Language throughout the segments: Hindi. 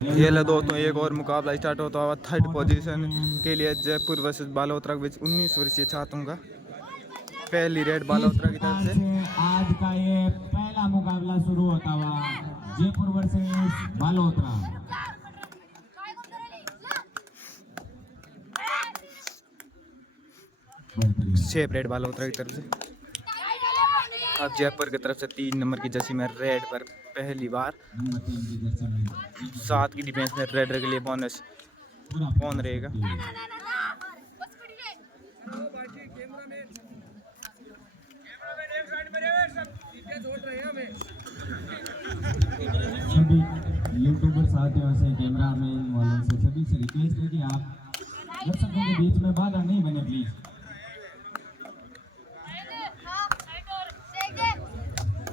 ये लो दोस्तों, एक और मुकाबला स्टार्ट होता हुआ। थर्ड पोजीशन के लिए जयपुर वर्सेस बालोतरा के बीच 19 वर्षीय छात्रों का पहली रेड बालोतरा की तरफ से। आज का ये पहला मुकाबला शुरू होता हुआ जयपुर वर्सेस बालोतरा। शेप रेड बालोतरा की तरफ से। अब जयपुर की तरफ से 3 नंबर की जर्सी में रेड पर पहली बार 7 की डिफेंस में रेड के लिए बोनस कौन रहेगा। सभी यूट्यूबर साथियों से, कैमरामैन वालों से, सभी से रिक्वेस्ट है कि आप दर्शकों के बीच में बाधा नहीं बने प्लीज।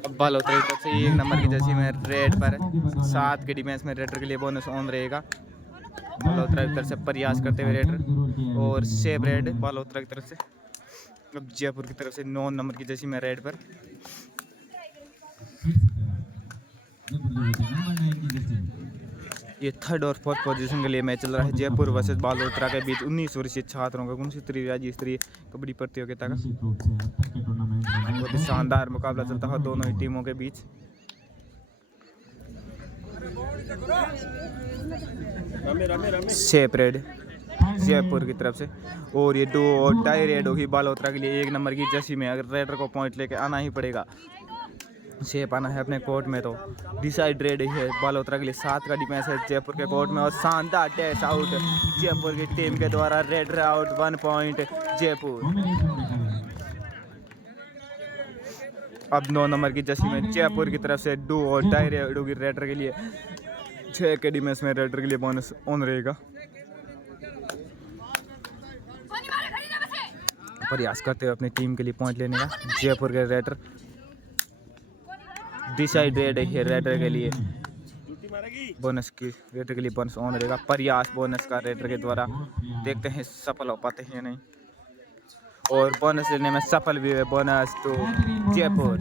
अब बालोतरा की तरफ से 1 नंबर की जर्सी में रेड पर 7 के डिफेंस में रेडर के लिए बोनस ऑन रहेगा। बालोतरा की तरफ से प्रयास करते हुए रेडर और शेप रेड बालोतरा की तरफ से। अब जयपुर की तरफ से 9 नंबर की जर्सी में रेड पर ये थर्ड और फोर्थ पोजीशन के लिए मैच चल रहा है। जयपुर वर्सेस बालोतरा के बीच 19 वर्षीय छात्रों का गुणसूत्री राज्य स्तरीय कबड्डी प्रतियोगिता का बहुत ही शानदार मुकाबला चलता है दोनों ही टीमों के बीच। शेप रेड जयपुर की तरफ से और ये 2 और टाई रेड होगी बालोतरा के लिए 1 नंबर की जर्सी में। अगर रेडर को पॉइंट लेके आना ही पड़ेगा, शेप आना है अपने कोर्ट में, तो डिसाइड रेड ही है बालोतरा के लिए। 7 का डिफेंस है जयपुर के कोर्ट में और शानदार डैश आउट जयपुर की टीम के द्वारा। Red out 1 point Jaipur. अब 9 नंबर की जर्सी में जयपुर की तरफ से 2 और टाई रेड होगी रेडर के लिए। 6 के डिफेंस में रेडर के लिए बोनस ऑन रहेगा। प्रयास करते हुए अपनी टीम के लिए पॉइंट लेने का जयपुर के रेडर। डिसाइड रेड है रेडर के लिए बोनस की, रेडर के लिए बोनस ऑन रहेगा। प्रयास बोनस का रेडर के द्वारा, देखते हैं सफल हो पाते हैं या नहीं। और बोनस लेने में सफल भी है। बोनस तो जयपुर।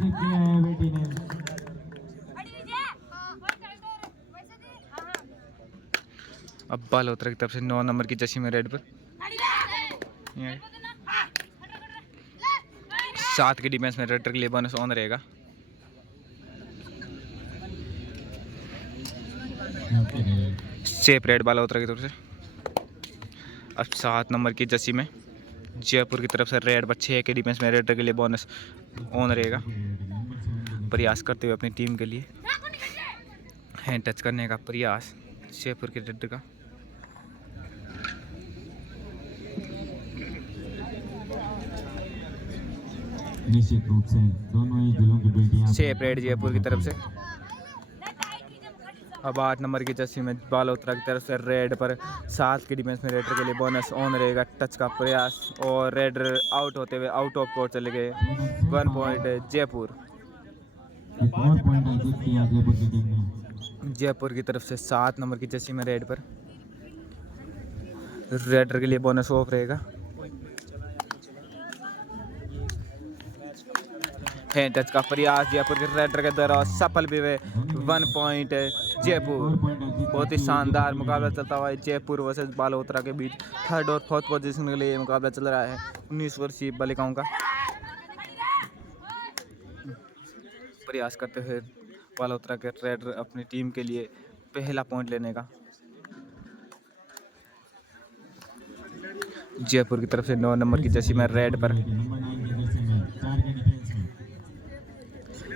अब बालोतरा की तरफ से 9 नंबर की जर्सी में रेड पर 7 की डिफेंस में रेडर के लिए बोनस ऑन रहेगा। शेप रेड बालोतरा की तरफ से। अब 7 नंबर की जर्सी में जयपुर की तरफ से रेड पर 6 के डिफेंस में रेडर के लिए बोनस ऑन रहेगा। प्रयास करते हुए अपनी टीम के लिए हैंड टच करने का प्रयास जयपुर के रेडर का। निश्चित रूप से दोनों ही जिलों की बेटियां शेप रेड जयपुर की तरफ से। अब 8 नंबर की जर्सी में बालोतरा की तरफ से रेड पर 7 की डिफेंस में रेडर के लिए बोनस ऑन रहेगा। टच का प्रयास और रेडर आउट होते हुए आउट ऑफ कोर्ट चले गए। 1 पॉइंट जयपुर। एक और पॉइंट हासिल किया जयपुर की टीम ने। जयपुर की तरफ से 7 नंबर की जर्सी में रेड पर रेडर के लिए बोनस ऑफ रहेगा। टच का प्रयास जयपुर के रेडर के द्वारा सफल भी हुए। 1 पॉइंट जयपुर। बहुत ही शानदार मुकाबला चलता हुआ है जयपुर वर्सेस बालोतरा के बीच। थर्ड और फोर्थ पोजीशन के लिए ये मुकाबला चल रहा है 19 वर्षीय बालिकाओं का। प्रयास करते हुए बालोतरा के रेडर अपनी टीम के लिए पहला पॉइंट लेने का। जयपुर की तरफ से 9 नंबर की जर्सी में रेड पर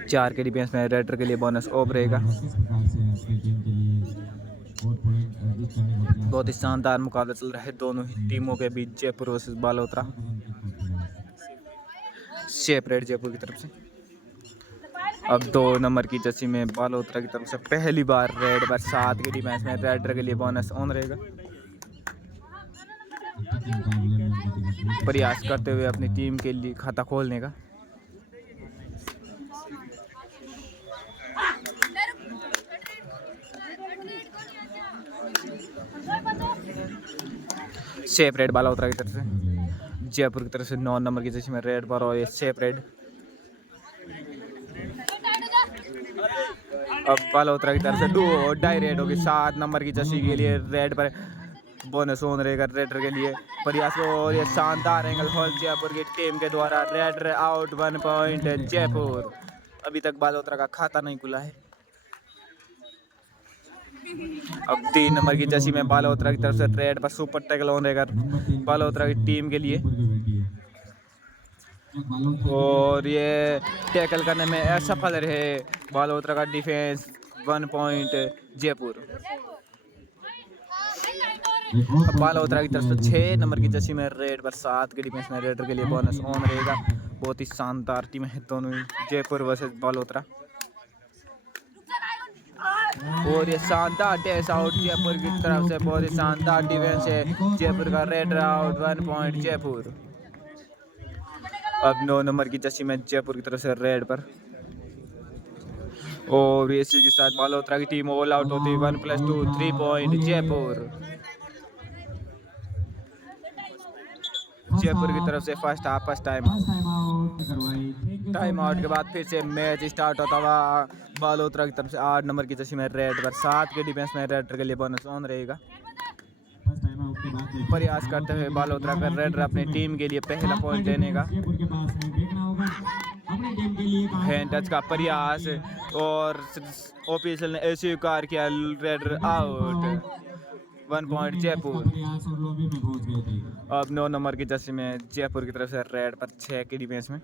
4 के डिफेंस में रेडर के लिए बोनस ऑफ रहेगा। बहुत ही शानदार मुकाबला चल रहा है दोनों ही टीमों के बीच जयपुर वर्सेस बालोतरा। शेप रेड जयपुर की तरफ से। अब 2 नंबर की जर्सी में बालोतरा की तरफ से पहली बार रेड पर 7 के डिफेंस में रेडर के लिए बोनस ऑन रहेगा। प्रयास करते हुए अपनी टीम के लिए खाता खोलने का। शेप रेड बालोतरा की तरफ से। जयपुर की तरफ से 9 नंबर की जर्सी में रेड पर और ये शेप रेड। अब बालोत्रा की तरफ से डू और डाई रेड होगी 7 नंबर की जर्सी के लिए रेड पर बोनस ऑन रहेगा रेडर के लिए प्रयास। और ये शानदार एंगल होल्ड जयपुर की टीम के द्वारा रेडर आउट 1 पॉइंट जयपुर। अभी तक बालोत्रा का खाता नहीं खुला है। अब 3 नंबर की जर्सी में बालोत्रा की तरफ से रेड पर सुपर टैकल ऑन रहेगा बालोत्रा की टीम के लिए। और ये टैकल करने में असफल रहे बालोत्रा का डिफेंस 1 पॉइंट जयपुर। अब बालोत्रा की तरफ से 6 नंबर की जर्सी में रेड पर 7 के डिफेंस में रेडर के लिए बोनस ऑन रहेगा। बहुत ही शानदार टीम है दोनों ही, जयपुर वर्सेस बालोत्रा। और ये शानदार डैश आउट जयपुर की तरफ से, बहुत ही शानदार डिफेंस है जयपुर का। Raider out 1 point Jaipur. अब 9 नंबर की जर्सी में जयपुर की तरफ से रेड पर, और इसी के साथ बालोत्रा की टीम ऑल आउट होती है 1+2 3 पॉइंट जयपुर। जयपुर की तरफ से फर्स्ट हाफ टाइम आउट के बाद फिर से मैच स्टार्ट होता हुआ बालोत्रा की तरफ से 8 नंबर की जर्सी में रेड पर 7 के डिफेंस में रेडर के लिए बोनस ऑन रहेगा। प्रयास करते हुए बालोत्रा का रेडर अपनी टीम के लिए पहला पॉइंट लेने का हैंड टच का प्रयास, और ऑफिशियल ने स्वीकार किया रेडर आउट 1 पॉइंट जयपुर। अब 9 नंबर की जर्सी में जयपुर की तरफ से रेड पर 6 के डिफेंस में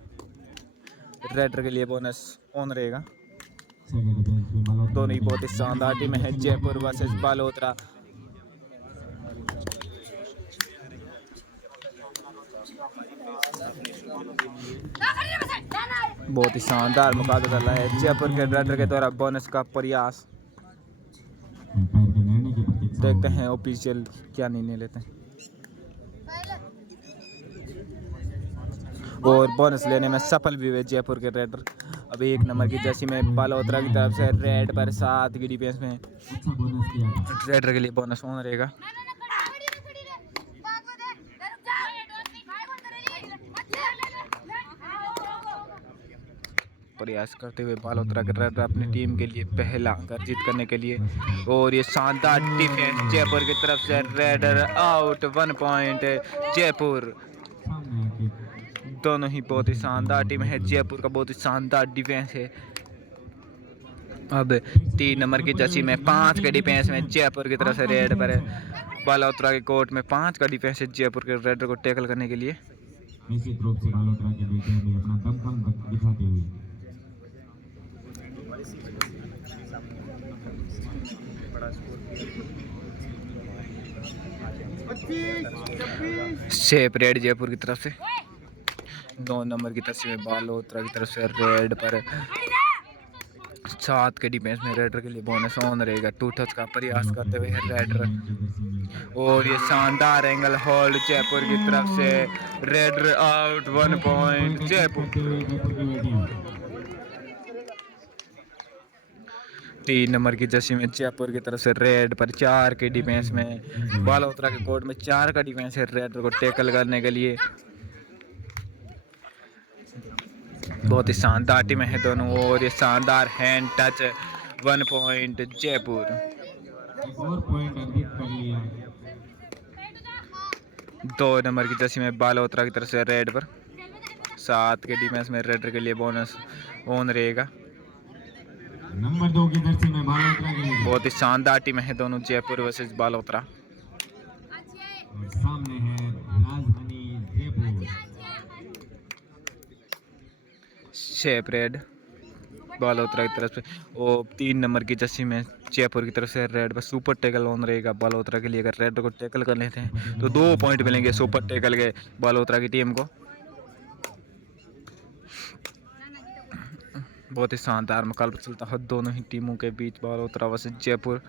रेडर के लिए बोनस ऑन रहेगा। दोनों ही बहुत ही शानदार टीम है जयपुर वर्सेस बालोत्रा। बहुत ही शानदार मुकाबला चल रहा है। जयपुर के रेडर के द्वारा बोनस का प्रयास, देखते हैं ऑफिशियल क्या निर्णय लेते हैं। और बोनस लेने में सफल भी हुए जयपुर के रेडर। अभी 1 नंबर की जर्सी में बालोत्रा की तरफ से रेड पर 7 की डिफेंस में रेडर के लिए बोनस ऑन रहेगा। प्रयास करते हुए बालोत्रा के रेडर अपनी टीम के लिए पहला अंक जीत करने के लिए, और ये शानदार डिफेंस जयपुर की तरफ से रेडर आउट 1 पॉइंट जयपुर। दोनों ही बहुत ही शानदार टीम है जयपुर का, बहुत ही शानदार डिफेंस है। अब 3 नंबर की जर्सी में 5 के डिफेंस में जयपुर की तरफ से रेड पर बालोत्रा के कोर्ट में 5 का डिफेंस है जयपुर के रेडर को टैकल करने के लिए। निश्चित रूप से बालोत्रा के बेटे ने अपना दमखम दिखाते हुए 6 रेड जयपुर की तरफ से। 9 नंबर की तस्वीर में बालोत्रा की तरफ से रेड पर 7 के डिफेंस में रेडर के लिए बोनस ऑन रहेगा। 2 टच का प्रयास करते हुए रेडर, और ये शानदार एंगल होल्ड जयपुर की तरफ से raider out 1 point Jaipur. 3 number की जर्सी में जयपुर की तरफ से रेड पर 4 के डिफेंस में बालोत्रा के कोर्ट में 4 का डिफेंस है रेडर को टैकल करने के लिए। बहुत ही शानदार टीम है दोनों, और ये शानदार hand touch 1 point Jaipur. 2 number की जर्सी में बालोत्रा की तरफ से रेड पर 7 के डिफेंस में रेडर के लिए बोनस ऑन रहेगा। नंबर 2 की जर्सी में बालोत्रा के लिए बहुत ही शानदार टीम है दोनों जयपुर वर्सेस बालोत्रा। और सामने है राजधानी जयपुर। 6 रेड बालोत्रा की तरफ से, और 3 नंबर की जर्सी में जयपुर की तरफ से रेड पर सुपर टैकल ऑन रहेगा बालोत्रा के लिए। अगर रेड को टैकल कर लेते हैं तो 2 पॉइंट मिलेंगे सुपर टैकल के बालोत्रा की टीम को। बहुत ही शानदार मुकाबला चलता है दोनों ही टीमों के बीच, बालोत्रा वर्सेस जयपुर।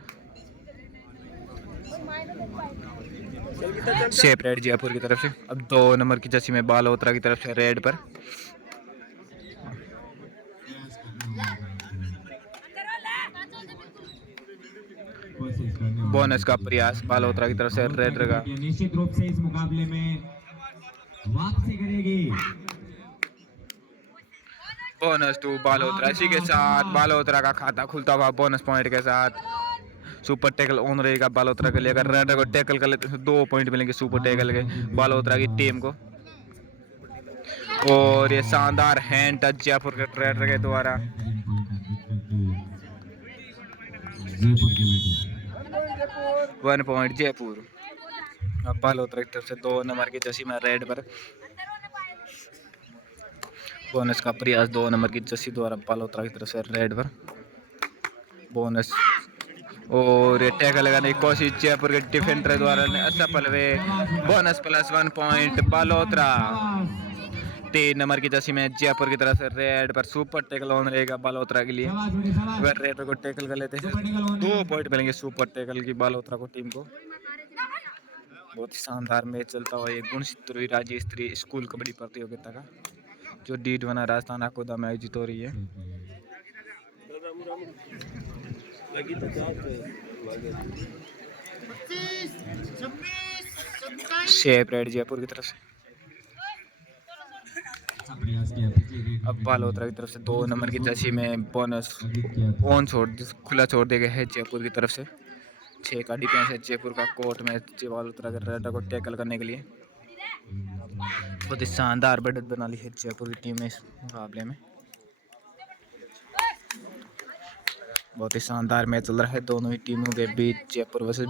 6 रेड जयपुर की तरफ से। अब 2 नंबर की जर्सी में बालोत्रा की तरफ से रेड पर बोनस का प्रयास बालोत्रा की तरफ से रेडर का। निश्चित रूप से इस मुकाबले में वापसी करेगी। Bonus to Balotra. इसी के साथ बालोतरा का खाता खुलता हुआ बोनस पॉइंट के साथ। सुपर टैकल ऑन रहेगा बालोतरा के लिए। अगर रेडर को टैकल कर लेते हैं तो 2 पॉइंट मिलेंगे सुपर टैकल के बालोतरा की टीम को। और ये शानदार हैंड टच जयपुर के रेडर के द्वारा। जयपुर की बेटी 1 पॉइंट जयपुर। अब बालोतरा की तरफ से 2 नंबर की जर्सी में रेड पर बोनस का प्रयास। 2 नंबर की जर्सी द्वारा बालोतरा की तरफ से रेड पर बोनस। और ये टैकल लगाने की कोशिश जयपुर के डिफेंडर द्वारा असफल हुए। Bonus plus 1 point Balotra. 3 number की जर्सी में जयपुर की तरफ से रेड पर सुपर टैकल ऑन रहेगा बालोतरा के लिए। अगर रेड को टैकल कर लेते हैं 2 पॉइंट मिलेंगे सुपर टैकल की बालोतरा को टीम को। बहुत ही शानदार मैच चलता हुआ ये गुणचित्रवी राज्य स्तरीय स्कूल कबड्डी प्रतियोगिता का जो D1 राजस्थान आकोदा में आयोजित हो रही है। शेप रेड जयपुर की तरफ से। अब बालोतरा की तरफ से 2 नंबर की जर्सी में बोनस ऑन छोड़ खुला छोड़ दिया गया है जयपुर की तरफ से। 6 का डिफेंस है जयपुर का कोर्ट में बालोतरा के रेडर को टैकल करने के लिए। बहुत ही शानदार बढ़त बना ली है जयपुर की टीम ने इस मुकाबले में। बहुत ही शानदार मैच चल रहा है दोनों ही टीमों के बीच। Jaipur versus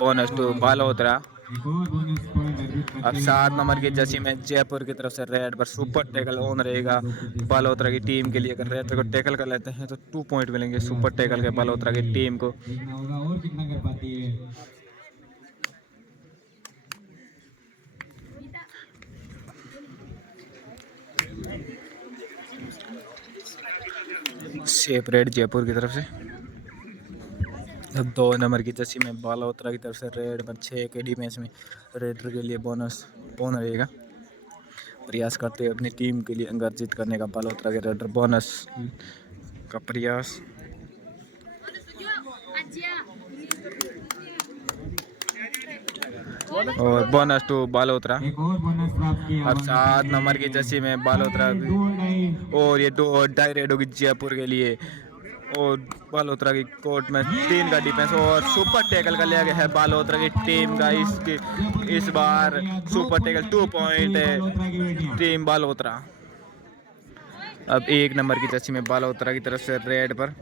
bonus to Balotra. अब 7 नंबर की जर्सी में जयपुर की तरफ से रेड पर सुपर टैकल ऑन रहेगा बालोतरा की टीम के लिए। अगर रेड को टैकल कर लेते हैं तो 2 पॉइंट मिलेंगे सुपर टैकल के बालोतरा की टीम को। और कितना कर पाती है। शेप रेड जयपुर की तरफ से। अब 2 नंबर की जर्सी में बालोतरा की तरफ से रेड पर 6 के डिफेंस में रेडर के लिए बोनस ऑन रहेगा। प्रयास करते हैं अपनी टीम के लिए अंक अर्जित करने का बालोतरा के रेडर। बोनस का प्रयास। और बोनस टू बालोतरा। एक और बोनस प्राप्त किया। अब 7 नंबर की जर्सी में बालोतरा और ये 2.5 रेड होगी जयपुर के लिए। और बालोतरा की कोर्ट में 3 का डिफेंस और सुपर टैकल कर लिया गया है बालोतरा की टीम का। इस बार सुपर टैकल 2 पॉइंट है टीम बालोतरा। अब 1 नंबर की जर्सी में बालोतरा की तरफ से रेड पर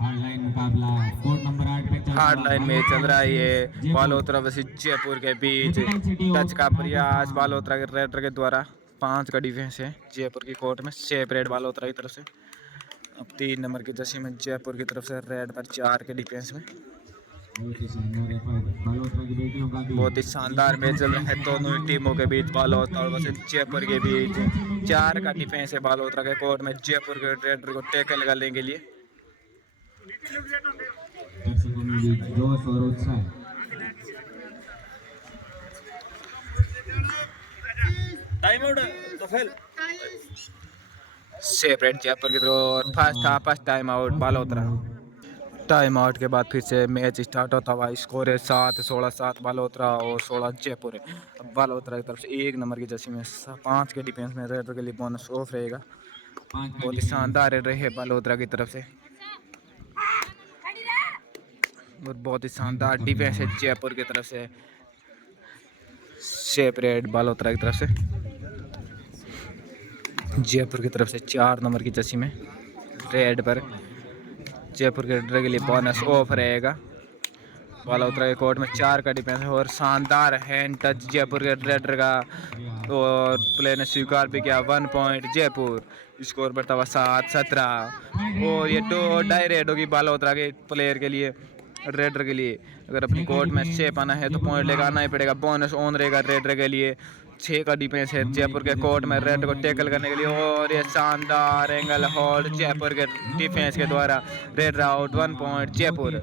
हार्डलाइन मुकाबला कोर्ट नंबर 8 पे चल रहा है। हार्डलाइन में चल रहा है ये बालोतरा वर्सेस जयपुर के बीच। टच का प्रयास बालोतरा के रेडर के द्वारा। 5 का डिफेंस है जयपुर की कोर्ट में। शेप रेड बालोतरा की तरफ से। अब 3 नंबर की जर्सी में जयपुर की तरफ से रेड पर 4 के डिफेंस में। बहुत ही शानदार मैच चल रहा है दोनों ही टीमों के बीच। बालोतरा वर्सेस जयपुर के बीच 4 का डिफेंस है बालोतरा के कोर्ट में जयपुर के रेडर को टैकल करने के लिए। दर्शकों में भी जोश और उत्साह। टाइम आउट तो फेल। सेपरेट जयपुर की तरफ first time out Balotra. Time out के बाद फिर से मैच स्टार्ट होता हुआ। स्कोर है 16-7 बालोतरा और 16 जयपुर है। अब बालोतरा की तरफ से 1 नंबर की जर्सी में 5 के डिफेंस में रेडर के लिए बोनस ऑफ रहेगा। बहुत ही शानदार रेडर है बालोतरा की तरफ से। और बहुत ही शानदार डिफेंस है जयपुर की तरफ से। शेप रेड बालोतरा की तरफ से। जयपुर की तरफ से 4 नंबर की जर्सी में रेड पर जयपुर के रेडर के लिए बोनस ऑफ रहेगा। बालोतरा के कोर्ट में 4 का डिफेंस है और शानदार हैंड टच जयपुर के रेडर का। और प्ले ने स्वीकार भी किया। 1 पॉइंट जयपुर। स्कोर बढ़ता हुआ 7-17। और ये 2.5 रेड होगी बालोतरा के प्लेयर के लिए रेडर के लिए। अगर अपनी कोर्ट में शेप आना है तो पॉइंट लेकर आना ही पड़ेगा। बोनस ऑन रहेगा रेडर के लिए। 6 का डिफेंस है जयपुर के कोर्ट में रेड को टैकल करने के लिए। और ये शानदार एंगल होल्ड जयपुर के डिफेंस के द्वारा। Red out. 1 point Jaipur.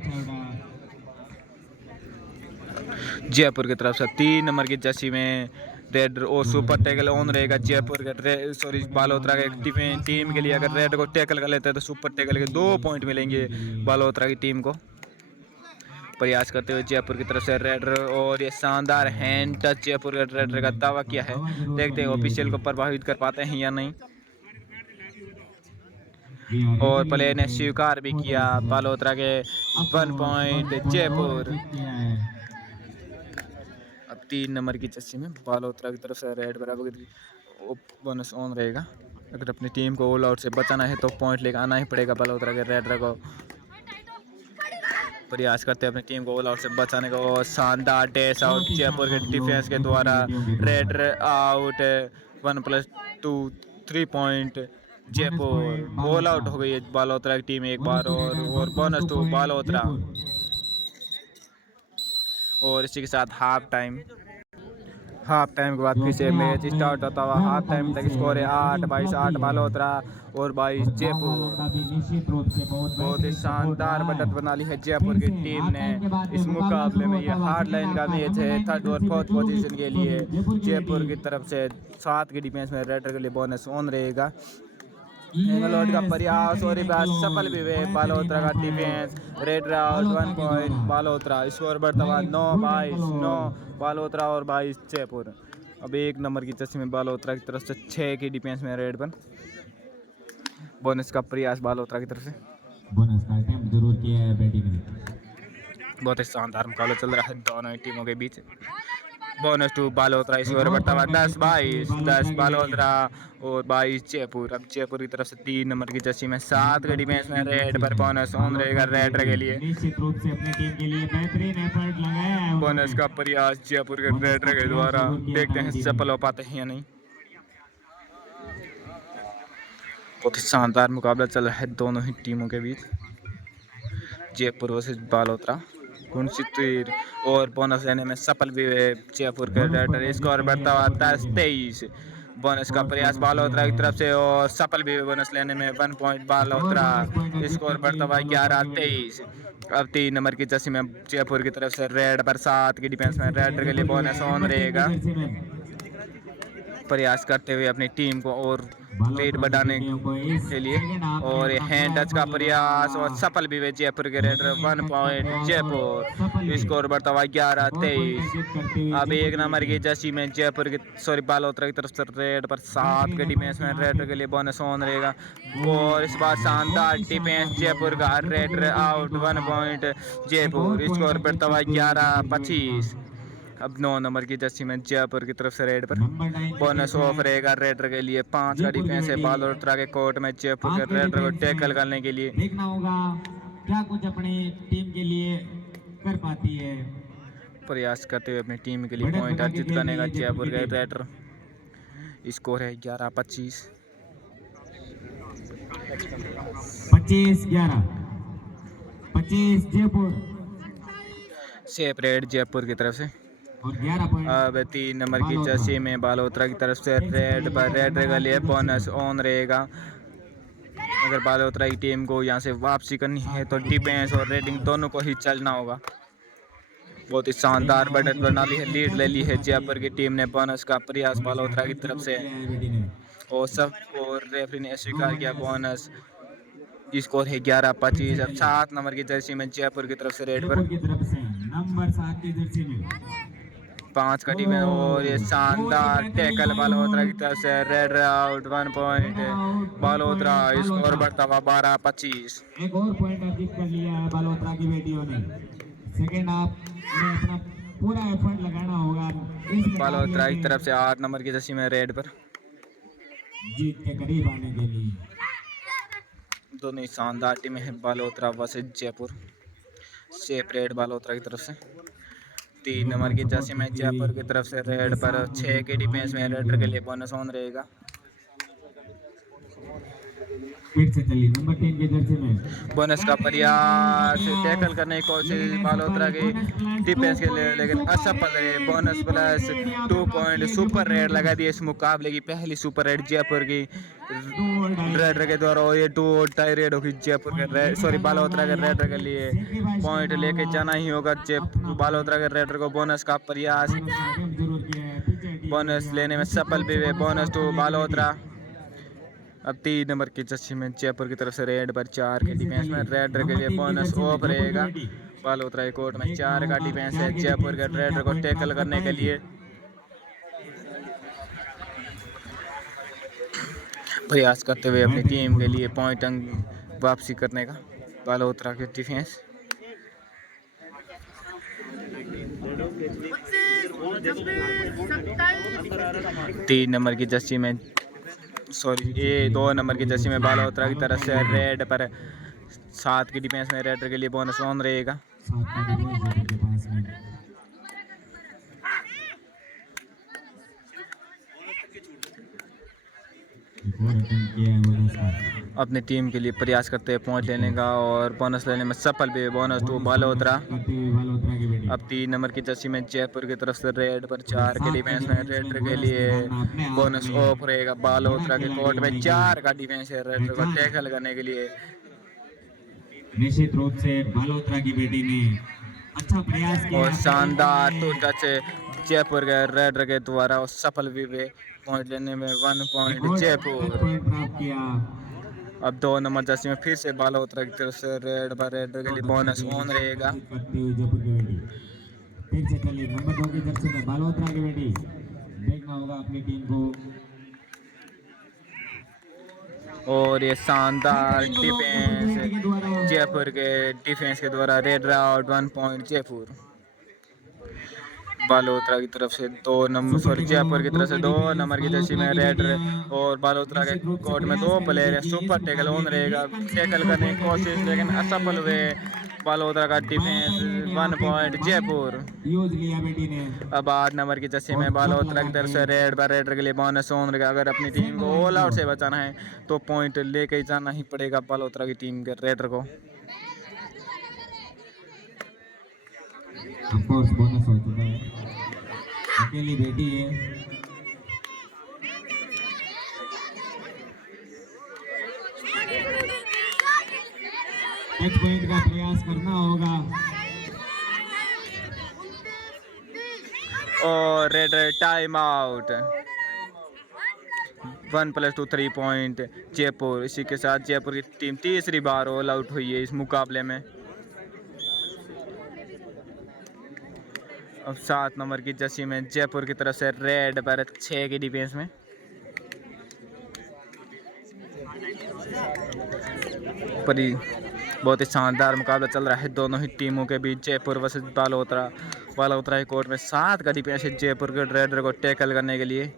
Jaipur की तरफ से 3 नंबर की जर्सी में रेड और सुपर टैकल ऑन रहेगा जयपुर के बालोतरा के टीम के लिए। अगर रेड को टैकल कर लेते हैं तो सुपर टैकल के 2 पॉइंट मिलेंगे बालोतरा की टीम को। प्रयास करते हुए जयपुर की तरफ से रेडर, और ये शानदार हैंड टच जयपुर के रेडर का दावा किया है। देखते हैं ऑफिशियल को प्रभावित कर पाते हैं या नहीं। और प्लेयर ने स्वीकार भी किया। बालोत्रा के 1 पॉइंट जयपुर। अब 3 नंबर की जर्सी में बालोत्रा की तरफ से रेड बराबर बोनस ऑन रहेगा। अगर अपनी टीम को ऑल आउट से बचाना है तो पॉइंट लेकर आना ही पड़ेगा बालोत्रा के रेडर को। प्रयास करते हैं अपनी टीम को ऑल आउट से बचाने का, और शानदार डैश आउट जयपुर के डिफेंस के द्वारा। Raider out 1+2 3 point Jaipur. All out हो गई है बालोत्रा की टीम एक बार और बोनस 2 बालोत्रा। और इसी के साथ हाफ टाइम के बाद फिर से मैच स्टार्ट होता हुआ। हाफ टाइम तक स्कोर है 8-22 बालोत्रा और 22 जयपुर। बहुत ही शानदार बढ़त बना ली है जयपुर की टीम ने इस मुकाबले में। ये हार्ड लाइन का मैच है 3rd और 4th पोजीशन के लिए जयपुर की तरफ से। 7 की डिफेंस में रेडर के लिए बोनस ऑन रहेगा। एंगलोड का प्रयास और सफल भी हुए बालोत्रा का defence. Raider out 1 point Balotra. Score बढ़ता हुआ 9-22 बालोत्रा और 22 जयपुर। अब 1 नंबर की जर्सी में बालोत्रा की तरफ से 6 की डिफेंस में रेड पर बोनस का प्रयास बालोत्रा की तरफ से। बोनस का अटेम्प्ट जरूर किया है बैटिंग में। बहुत ही शानदार मुकाबला चल रहा है दोनों ही टीमों के बीच। बोनस 2 बालोत्रा। स्कोर बढ़ता हुआ 10-22 बालोत्रा और 22 जयपुर। अब जयपुर की तरफ से 3 नंबर की जर्सी में 7 के डिफेंस में रेड पर बोनस ऑन रहेगा रेडर के लिए। निश्चित रूप से अपनी टीम के लिए बेहतरीन एफर्ट लगाया है। बोनस का प्रयास जयपुर के रेडर के द्वारा। देखते हैं सफल हो पाते हैं या नहीं। बहुत ही शानदार मुकाबला चल रहा है दोनों ही टीमों के बीच। जयपुर वर्सेस बालोत्रा। गुनसितुर और बोनस लेने में सफल भी हुए जयपुर के रेडर। स्कोर बढ़ता हुआ 10-23 बोनस का प्रयास बालोत्रा की तरफ से और सफल भी हुए बोनस लेने में 1 पॉइंट बालोत्रा। स्कोर बढ़ता हुआ 11-23। अब 3 नंबर की जर्सी में जयपुर की तरफ से रेड पर 7 की डिफेंस में रेडर के लिए बोनस ऑन रहेगा। प्रयास करते हुए अपनी टीम को और लीड बढ़ाने के लिए, और हैंड टच का प्रयास और सफल भी हुए जयपुर के रेडर। 1 पॉइंट जयपुर। स्कोर बढ़ता हुआ 11-23। अब 1 नंबर की जर्सी में जयपुर की बालोत्रा की तरफ से रेड पर 7 के डिफेंस में रेडर के लिए बोनस ऑन रहेगा। और इस बार शानदार डिफेंस जयपुर का। Raider out 1 point Jaipur. Score बढ़ता हुआ 11-25। अब 9 नंबर की जर्सी में जयपुर की तरफ से रेड पर बोनस ऑफ रहेगा रेडर के लिए। 5 का डिफेंस है बालोत्रा के कोर्ट में जयपुर के रेडर को टैकल करने के लिए। देखना होगा क्या कुछ अपनी टीम के लिए कर पाती है। प्रयास करते हुए अपनी टीम के लिए पॉइंट अर्जित करने का जयपुर के रेडर। स्कोर है 11-25। 25-11 25 जयपुर। सेपरेट जयपुर की तरफ से। और 11 पॉइंट अब 3 नंबर की जर्सी में बालोत्रा की तरफ से रेड पर रेडर के लिए बोनस ऑन रहेगा। अगर बालोत्रा की टीम को यहाँ से वापसी करनी है तो डिफेंस और रेटिंग दोनों को ही चलना होगा। बहुत ही शानदार बढ़त बना ली है, लीड ले ली है जयपुर की टीम ने। बोनस का प्रयास बालोत्रा की तरफ से और रेफरी ने स्वीकार किया बोनस। स्कोर है 11-25। अब 7 नंबर की जर्सी में जयपुर की तरफ से रेड पर नंबर 7 की जर्सी में 5 का टीम है, और ये शानदार टैकल बालोत्रा की तरफ से। Red out 1 point Balotra. Score बढ़ता हुआ 12-25। एक और पॉइंट अर्जित कर लिया है बालोत्रा की बेटियों ने। सेकंड हाफ में अपना पूरा एफर्ट लगाना होगा बालोत्रा की तरफ से 8 नंबर की जर्सी में रेड पर जीत के करीब आने के लिए। दोनों ही शानदार टीमें हैं बालोत्रा वर्सेस जयपुर। सेपरेट बालोत्रा की तरफ से 3 नंबर की जर्सी में जयपुर की तरफ से रेड पर 6 के डिफेंस में रेडर के लिए बोनस ऑन रहेगा। फिर से चली नंबर 10 की जर्सी में बोनस का प्रयास टैकल करने की कोशिश बालोत्रा की डिफेंस के लिए, लेकिन असफल रहे। Bonus plus 2 point. Super red लगा दी इस मुकाबले की पहली सुपर रेड जयपुर की रेडर के द्वारा। और ये 2 टाई रेड होगी जयपुर के बालोत्रा के रेडर के लिए। पॉइंट लेके जाना ही होगा बालोत्रा के रेडर को। बोनस का प्रयास, बोनस लेने में सफल भी हुए। बोनस 2 बालोत्रा। अब 3 नंबर की जर्सी में जयपुर की तरफ से रेड पर 4 के डिफेंस में रेडर के लिए बोनस ऑफ रहेगा। बालोतरा कोर्ट में 4 का डिफेंस है जयपुर के रेडर को टैकल करने के लिए। प्रयास करते हुए अपनी टीम के लिए पॉइंट वापसी करने का बालोतरा के डिफेंस। तीन नंबर की जर्सी में ये 2 नंबर की जर्सी में बालोतरा की तरफ से रेड पर 7 की डिफेंस में रेडर के लिए बोनस ऑन रहेगा। अपनी टीम के लिए प्रयास करते हैं पॉइंट लेने का और बोनस लेने में सफल भी। Bonus to Balotra. अब 3 नंबर की जर्सी में जयपुर की तरफ से रेड पर 4 के डिफेंस में रेडर के लिए बोनस ऑफ रहेगा। बालोतरा के कोर्ट में 4 का डिफेंस है रेडर को टैकल करने के लिए। निश्चित रूप से बालोतरा की बेटी ने अच्छा प्रयास किया और शानदार टू टच जयपुर के रेडर के द्वारा और सफल भी हुए। पॉइंट लेने में 1 पॉइंट जयपुर। अब 2 नंबर जर्सी में फिर से बालोतरा की तरफ से रेड पर रेडर के लिए बोनस ऑन रहेगा। फिर से चलिए नंबर 2 की जर्सी में बालोतरा की बेटी देखना होगा अपनी टीम को। और ये शानदार डिफेंस जयपुर के डिफेंस के द्वारा red out 1 point Jaipur. Balotra की तरफ से 2 नंबर सॉरी जयपुर की तरफ से 2 नंबर की जर्सी में रेड और बालोतरा के कोर्ट में 2 प्लेयर है। सुपर टैकल ऑन रहेगा। टैकल करने की कोशिश लेकिन असफल हुए। बालोतरा का डिफेंस 1 पॉइंट जयपुर। अब 8 नंबर की जर्सी में बालोतरा की तरफ से रेड पर रेडर के लिए बोनस ऑन रहेगा। अगर अपनी टीम को ऑल आउट से बचाना है तो पॉइंट लेके ही जाना ही पड़ेगा बालोतरा की टीम के रेडर को। बोनस हो चुका है। अकेली बेटी है। टच पॉइंट का प्रयास करना होगा। और raider time out. 1+2 3 point Jaipur. इसी के साथ जयपुर की टीम तीसरी बार ऑल आउट हुई है इस मुकाबले में। अब 7 नंबर की जर्सी में जयपुर की तरफ से रेड पर 6 की डिफेंस में बहुत ही शानदार मुकाबला चल रहा है दोनों ही टीमों के बीच। जयपुर वर्सेस बालोतरा। बालोतरा के कोर्ट में 7 का डिफेंस है जयपुर के रेडर को टैकल करने के लिए।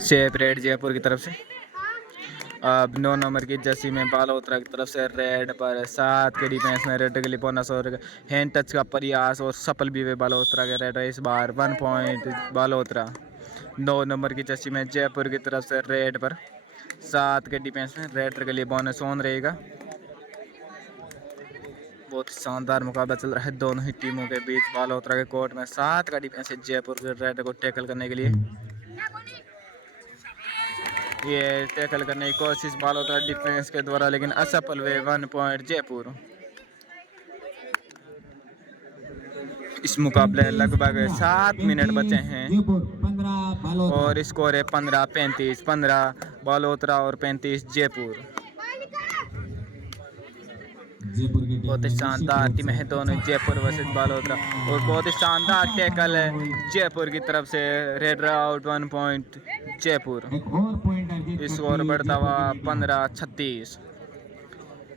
सेपरेट जयपुर की तरफ से। अब 9 नंबर की जर्सी में बालोतरा की तरफ से रेड पर 7 के डिफेंस में रेड के लिए बोनस और हैंड टच का प्रयास और सफल भी हुए बालोतरा के रेड इस बार 1 पॉइंट बालोतरा। 9 नंबर की जर्सी में जयपुर की तरफ से रेड पर 7 के डिफेंस में रेड के लिए बोनस ऑन रहेगा। बहुत ही शानदार मुकाबला चल रहा है दोनों ही टीमों के बीच। बालोतरा के कोर्ट में 7 का डिफेंस है जयपुर के रेड को टैकल करने के लिए। ये टैकल करने की कोशिश बालोतरा डिफेंस के द्वारा लेकिन असफल हुए। 1 पॉइंट जयपुर। इस मुकाबले लगभग 7 मिनट बचे हैं और स्कोर है 15-35। 15 बालोतरा और 35 जयपुर। बहुत ही शानदार टीम है दोनों जयपुर वर्सेस बालोतरा। और बहुत ही शानदार टैकल है जयपुर की तरफ से। Red out 1 point Jaipur. Score बढ़ता हुआ 15-36।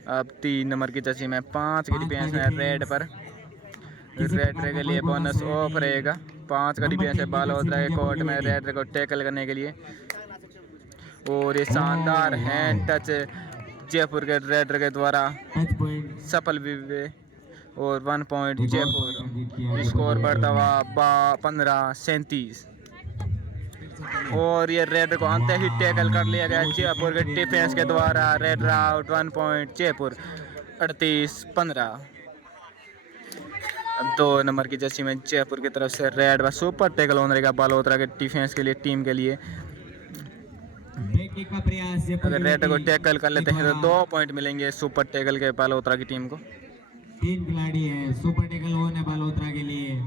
अब 3 नंबर की जर्सी में 5 की डिफेंस में रेड पर रेड के लिए बोनस ऑफ रहेगा। 5 का डिफेंस है बालोतरा के कोर्ट में रेड को टैकल करने के लिए। और ये शानदार हैंड टच जयपुर के रेडर के द्वारा सफल भी हुए और 1 पॉइंट जयपुर। स्कोर बढ़ता हुआ 15-37। और ये रेडर को अंत ही टैकल कर लिया गया जयपुर के डिफेंस के द्वारा। Raider out 1 point Jaipur. 38-15। अब 2 नंबर की जर्सी में जयपुर की तरफ से रेड व सुपर टैकल ऑन रहेगा बालोतरा के डिफेंस के लिए टीम के लिए। अगर रेड को टैकल कर लेते हैं तो 2 पॉइंट मिलेंगे सुपर टैकल के बालोतरा की टीम को। 3 खिलाड़ी हैं। सुपर टैकल ऑन है बालोतरा के लिए।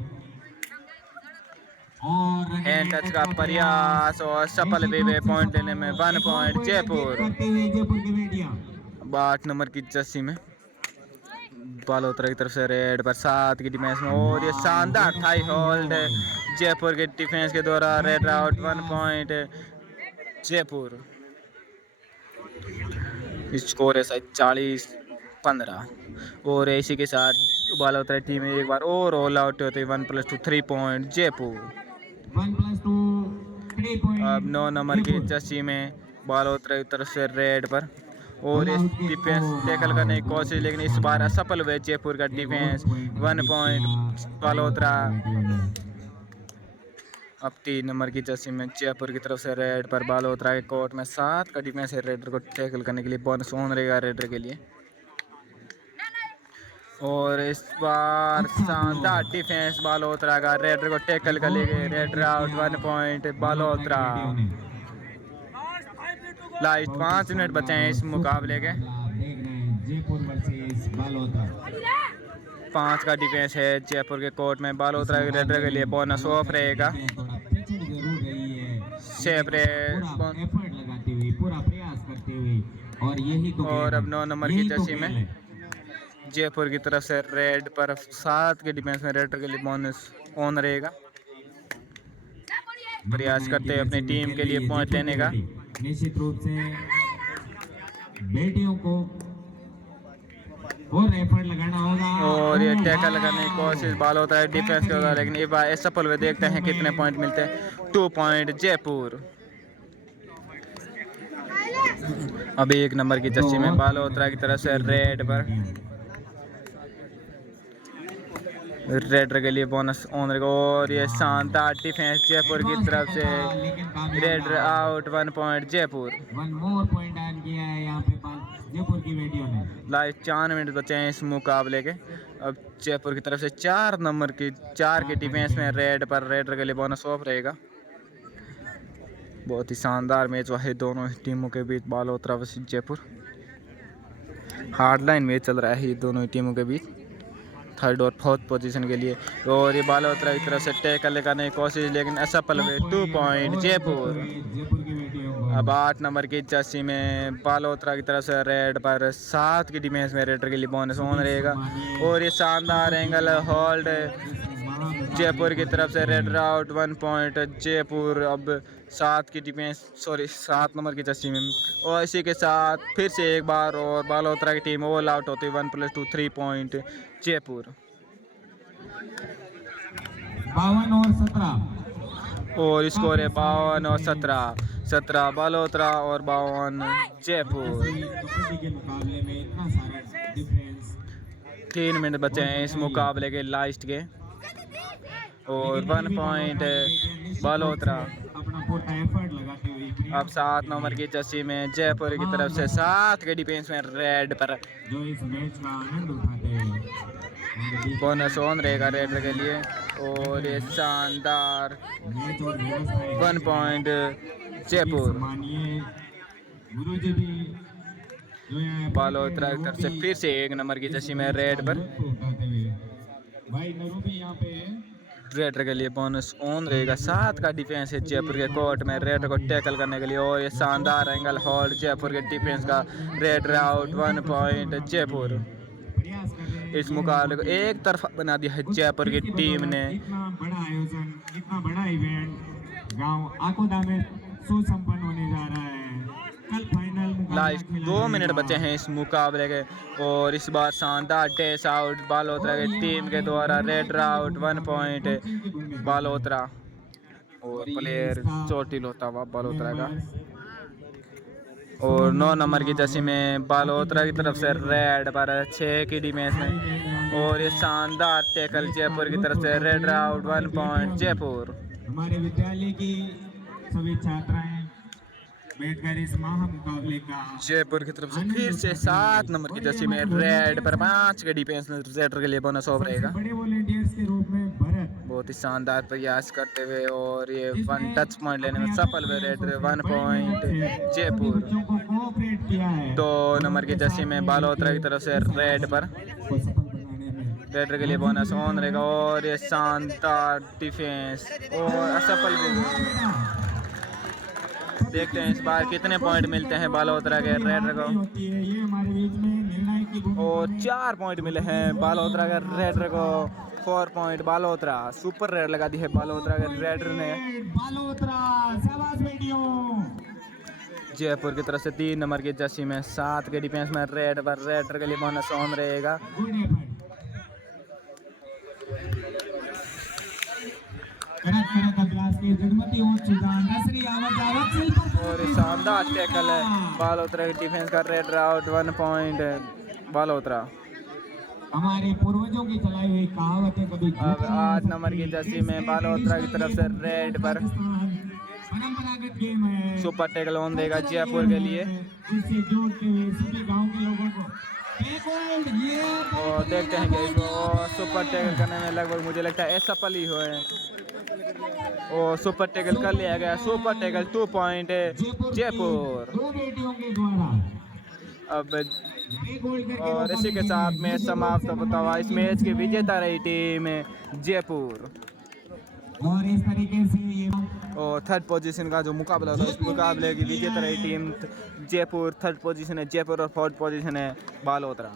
और हैंड टच का प्रयास और सफल वे पॉइंट लेने में 1 पॉइंट जयपुर। करते हुए जयपुर की बेटियां 8 नंबर की जर्सी में बालोतरा की तरफ से रेड पर 7 की डिफेंस में, और ये शानदार थाई होल्ड जयपुर के डिफेंस के द्वारा। Red out 1 point Jaipur. Score है 40-15 और इसी के साथ बालोतरा टीम एक बार और ऑल आउट होते 1+2 3 पॉइंट जयपुर। 1+2 3 पॉइंट। अब 9 नंबर की जर्सी में बालोतरा की तरफ से रेड पर, और इस डिफेंस टैकल करने की कोशिश, लेकिन इस बार असफल हुए जयपुर का डिफेंस। 1 पॉइंट बालोतरा। अब 3 नंबर की जर्सी में जयपुर की तरफ से रेड पर बालोतरा के कोर्ट में 7 का डिफेंस है रेडर को टैकल करने के लिए। बोनस ऑन रहेगा रेडर के लिए। और इस बार शानदार डिफेंस बालोतरा का, रेडर को टैकल कर लेंगे। Raider out 1 point Balotra. Last 5 minute बचे हैं इस मुकाबले के। जयपुर वर्सेस बालोतरा। 5 का डिफेंस है जयपुर के कोर्ट में। बालोतरा के रेडर के लिए बोनस ऑफ रहेगा। सेफ एफर्ट लगाते हुए, पूरा प्रयास करते हुए, और यही तो और अब 9 नंबर की जर्सी में जयपुर की तरफ से रेड पर 7 के डिफेंस में रेडर के लिए बोनस ऑन रहेगा। प्रयास करते हैं अपनी टीम के लिए पॉइंट लेने का। निश्चित रूप से बेटियों को और एफर्ट लगाना होगा। और ये टैकल करने की कोशिश बालोतरा डिफेंस के द्वारा, लेकिन एक बार सफल हुए। देखते हैं कितने पॉइंट मिलते हैं। 2 पॉइंट जयपुर। अब 1 नंबर की जर्सी में बालोतरा की तरफ से रेड पर, रेडर के लिए बोनस ऑन रहेगा। और ये शानदार डिफेंस जयपुर की तरफ से। Raider out 1 point Jaipur. 1 more point add किया है यहाँ पे जयपुर की बेटियों ने। लास्ट 4 मिनट बचे हैं इस मुकाबले के। अब जयपुर की तरफ से 4 नंबर की 4 के डिफेंस में रेड पर, रेडर के लिए बोनस ऑफ रहेगा। बहुत ही शानदार मैच हुआ है दोनों टीमों के बीच, Balotra versus Jaipur. Hard line match चल रहा है ये दोनों टीमों के बीच, 3rd और 4th पोजीशन के लिए। और ये बालोतरा की तरफ से टैकल करने की कोशिश, लेकिन असफल हुए। 2 पॉइंट जयपुर। अब 8 नंबर की जर्सी में बालोतरा की तरफ से रेड पर 7 की डिफेंस में रेडर के लिए बोनस ऑन रहेगा। और ये शानदार एंगल होल्ड जयपुर की तरफ से। Raider out 1 point Jaipur. अब 7 नंबर की जर्सी में, और इसी के साथ फिर से एक बार और बालोतरा की टीम ऑल आउट होती है। 1+2 3 पॉइंट जयपुर। 52 और 17 और स्कोर है 52 और 17 बालोतरा और 52 जयपुर। कबड्डी के मुकाबले में इतना सारा डिफरेंस। 3 मिनट बचे हैं इस मुकाबले के लास्ट के, और 1 पॉइंट बालोतरा। अपना पूरा एफर्ट लगाते हुए अब 7 नंबर की जर्सी में जयपुर की तरफ से 7 के डिफेंस में रेड पर, जो इस मैच का आनंद उठाते हैं। बोनस ऑन रहेगा रेडर के लिए। और ये शानदार 1 पॉइंट जयपुर। मानिए गुरुजी भी बालोतरा की तरफ से फिर से 1 नंबर की जर्सी में रेड पर, भाई नरू भी यहाँ पे है। रेडर के लिए बोनस ऑन रहेगा। 7 का डिफेंस है जयपुर के कोर्ट में रेडर को टैकल करने के लिए। और ये शानदार एंगल होल्ड जयपुर के डिफेंस का। Raider out 1 point Jaipur. इस मुकाबले को एक तरफा बना दिया है जयपुर की टीम ने। इतना बड़ा आयोजन, इतना बड़ा इवेंट गांव आकोदा में सुसंपन्न होने जा रहा है। कल फाइनल लास्ट 2 मिनट बचे हैं इस मुकाबले के, और इस बार शानदार डैश आउट बालोतरा की टीम के द्वारा। Raider out 1 point Balotra. और प्लेयर चोटिल होता हुआ बालोतरा का। और 9 नंबर की जर्सी में बालोतरा की तरफ से रेड पर 6 की डिफेंस में। और ये शानदार टैकल जयपुर की तरफ से। Raider out 1 point Jaipur. हमारे विद्यालय की सभी छात्राएं बैठकर इस मुकाबले का जयपुर की तरफ से फिर से 7 नंबर की जर्सी में रेड पर 5 के डिफेंस में रेडर के लिए बोनस ऑफ रहेगा। बड़े वॉलंटियर्स के रूप में भरत बहुत ही शानदार प्रयास करते हुए, और ये 1 टच पॉइंट लेने में सफल हुए। Raider 1 point Jaipur. बच्चों को कोऑपरेट किया है 2 नंबर की जर्सी में बालोतरा की तरफ से रेड पर, को सफल बनाने में। रेडर के लिए बोनस ऑन रहेगा और ये शानदार डिफेंस और असफल भी। देखते हैं इस बार कितने पॉइंट मिलते हैं बालोतरा के रेडर को। और 4 पॉइंट मिले हैं बालोतरा के रेडर को। 4 पॉइंट बालोतरा। सुपर रेड लगा दी है बालोतरा के रेडर ने। जयपुर की तरफ से 3 नंबर की जर्सी में 7 के डिफेंस में रेड पर रेडर के लिए बोनस ऑन रहेगा। और शानदार टैकल है बालोतरा की डिफेंस का। Raider out 1 point Balotra. हमारे पूर्वजों की चलाई हुई कहावत है कभी। अब 8 नंबर की जर्सी में बालोतरा की तरफ से रेड पर परंपरागत गेम है। सुपर टैकल ऑन देगा जयपुर के लिए। इससे जोड़ते हुए सभी गांव के लोगों को और देखते हैं कि सुपर टैकल करने में लगभग मुझे लगता है असफल ही हुए। और सुपर टैकल कर लिया गया। Super tackle 2 point Jaipur. दो बेटियों के द्वारा अब और इसी के साथ मैच समाप्त होता हुआ। इस मैच की विजेता रही टीम जयपुर। और इस तरीके से ये और 3rd पोजीशन का जो मुकाबला था उस मुकाबले की विजेता रही टीम जयपुर। 3rd पोजीशन है जयपुर और 4th पोजीशन है बालोतरा।